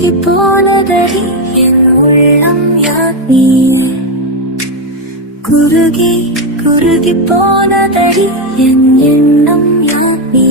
உருகி போனதடி என் உள்ளம் யார் நீ குருகி குருகி போனதடி என் எண்ணம் யார் நீ